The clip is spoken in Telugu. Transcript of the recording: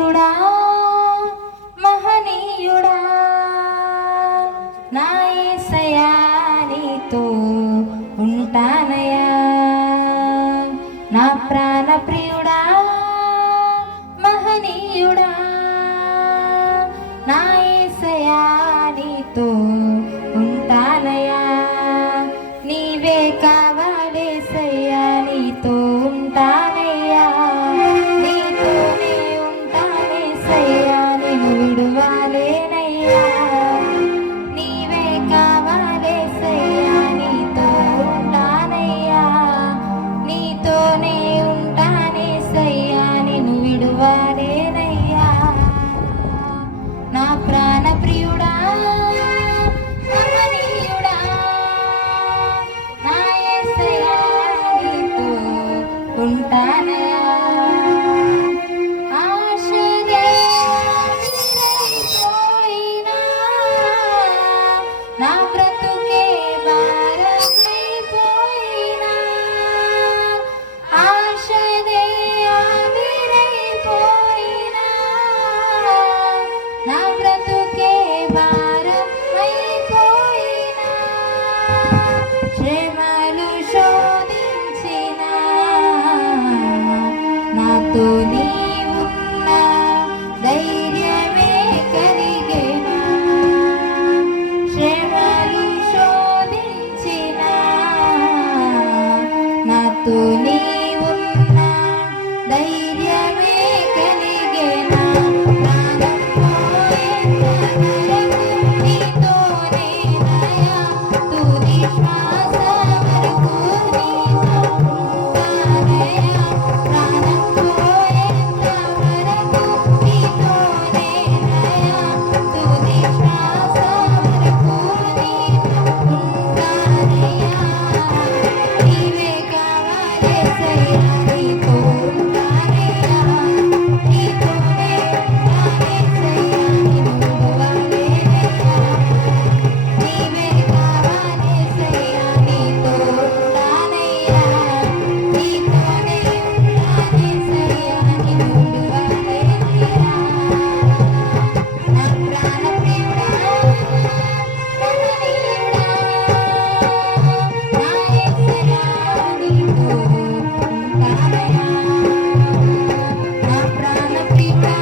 ప్రియుడా మహనీయుడా నా యేసయ్యా నీతో ఉంటానయ్యా నా ప్రాణ ప్రియుడా మహనీయుడా నా యేసయ్యా నీతో ఉంటానయ్యా నీవే కావాలేసయ్యా నీతో ఉంటానయ్యా నీతోనే ఉంటానేసయ్యా నిన్ను విడువలేనయ్యా నీవే కావాలేసయ్యా నీతో ఉంటానయ్యా నీతోనే ఉంటానేసయ్యా నిన్ను విడువలేనయ్యా నా ప్రాణ ప్రియుడా మహనీయుడా నా యేసయ్యా నీతో ఉంటానయ్యా ఆశలే ఆవిరైపోయినా నా బ్రతుకే భారమైపోయినా ఆశలే ఆవిరైపోయినా నా బ్రతుకే భారమైపోయినా శ్రమలు శోధించినా నాతో నీవున్నా ధైర్యమే కలిగేనా శ్రమలు శోధించినా నాతో నీవున్నా ధైర్యమే కలిగేనా ప్రాణం పోయేంత వరకు నీతోనేనయ్యా తుది శ్వాస వరకు నీతో ఉంటానయ్యా ప్రాణం పోయేంత వరకు నీతోనేనయ్యా తుది శ్వాస వరకు నీతో ఉంటానయ్యా నీవే కావాలేసయ్యా నీతో ఉంటానయ్యా నీతోనే ఉంటానేసయ్యా నిన్ను విడువలేనయ్యా నీవే కావాలేసయ్యా నీతో ఉంటానయ్యా నీతోనే ఉంటానేసయ్యా నిన్ను విడువలేనయ్యా నా ప్రాణ ప్రియుడా మహనీయుడా నా యేసయ్యా నీతో ఉంటానయ్యా నా ప్రాణ ప్రియుడా